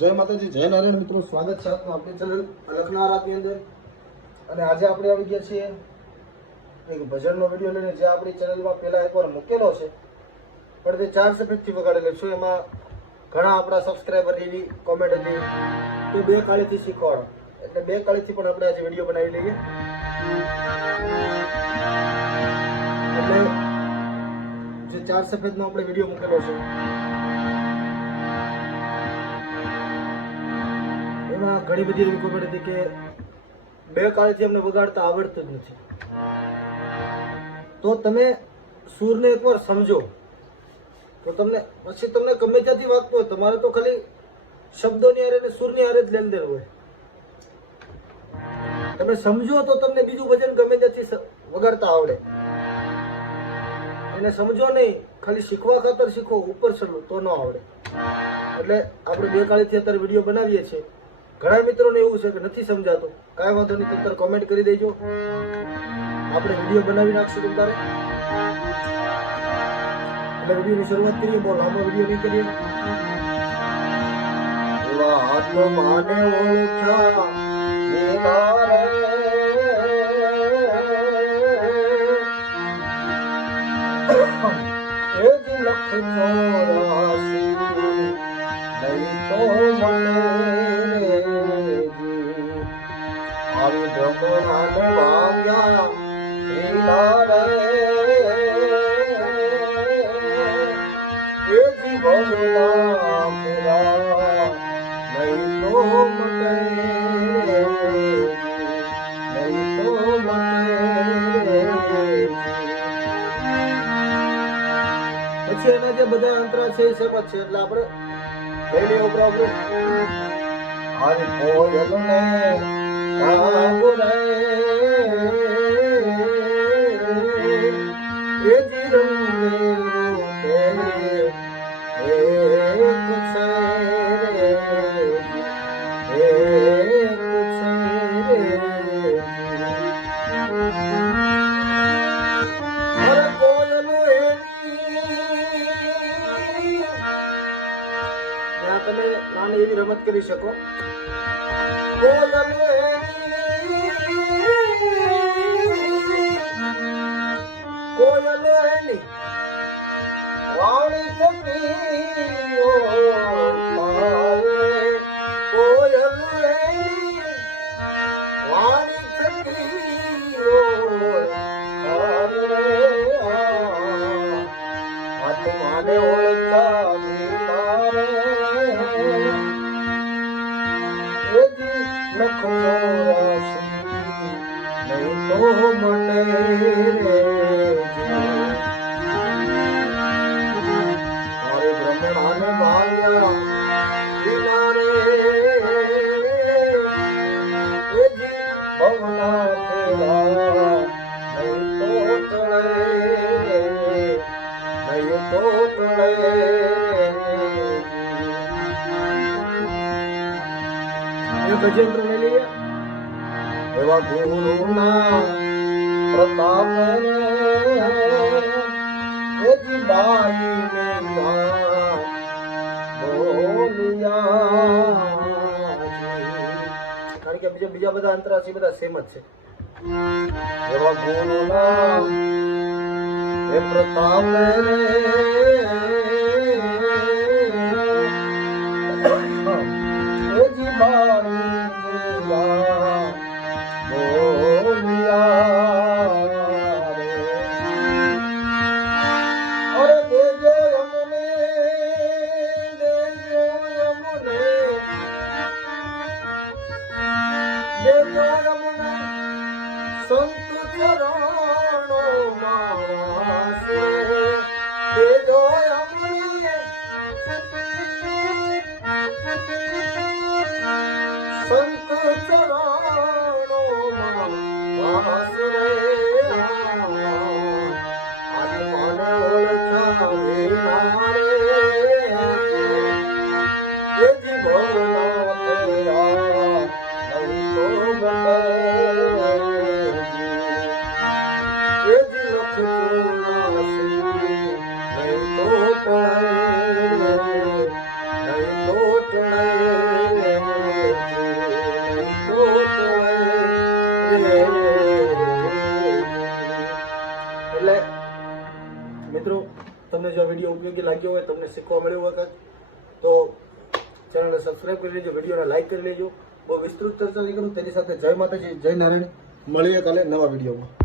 જય માતાજી, જય નારાયણ મિત્રો, સ્વાગત છે આપનું આપણી ચેનલ અલખના રાતની અંદર. અને આજે આપણે આવી ગયા છીએ એક ભજનનો વિડીયો લઈને, જે આપણી ચેનલમાં પહેલા એકવાર મૂકેલો છે, પણ તે 4 સફેદથી વગાડેલો છે. એમાં ઘણા આપણા સબસ્ક્રાઈબર એવી કોમેન્ટ હતી કે 2 કાળીથી શીખવાડો, એટલે 2 કાળીથી પણ આપણે આજે વિડીયો બનાવી લઈએ. એટલે જે 4 સફેદનો આપણે વિડીયો મૂકેલો છે, ઘણી બધી એવી ખબર હતી કે 2 કાળીથી અમને વગાડતા આવડતું જ નથી. તો તમે સૂરને એકવાર સમજો તો તમને પછી તમને ગમે ત્યાંથી વાગતું હોય, તમારે તો ખાલી શબ્દોની હારે અને સૂરની હારે જ લેન દેન હોય. તમે સમજો તો તમને બીજું ભજન ગમે ત્યાંથી વગાડતા આવડે. એને સમજો નહીં, ખાલી શીખવા ખાતર શીખો ઉપર ચડો તો ન આવડે. એટલે આપણે 2 કાળીથી અત્યારે વિડીયો બનાવીએ છીએ. ઘણા મિત્રોને એવું છે કે નથી સમજાતું, કાંઈ વાંધો નહીં, તમે કોમેન્ટ કરી દેજો, આપણે વિડીયો બનાવી નાખશું તમારે. એટલે વિડીયોની શરૂઆત કરીએ. બહુ લાંબો વિડીયો નહીં કરીએ. પછી એના જે બધા અંતરા છે એ સેમ જ છે. એટલે આપણે પહેલી ઉપરા ઉપર હરિ કોયલને કાબુરે એ જીરંગે તમે નાની એવી રમત કરી શકો. કોયલ એની વાણી થકી કોયલ એની વાણી થકી આત્માને ઓળખા ગજેન્દ્ર ને લઈએ. એવા ગુરુના પ્રતાપ કારણ કે બીજા બધા અંતરા છે, બધા સેમ જ છે. એવા ગુરુના એ પ્રતાપ નહીં તો એટલે મિત્રો, તમને જો વિડીયો ઉપયોગી લાગ્યો હોય, તમને શીખવા મળ્યું હોય તો ચેનલને સબસ્ક્રાઇબ કરી લેજો, વિડીયોને લાઈક કરી લેજો. બહુ વિસ્તૃત ચર્ચા નહીં કરું. તેની સાથે જય માતાજી, જય નારાયણ. મળીએ કાલે નવા વિડીયોમાં.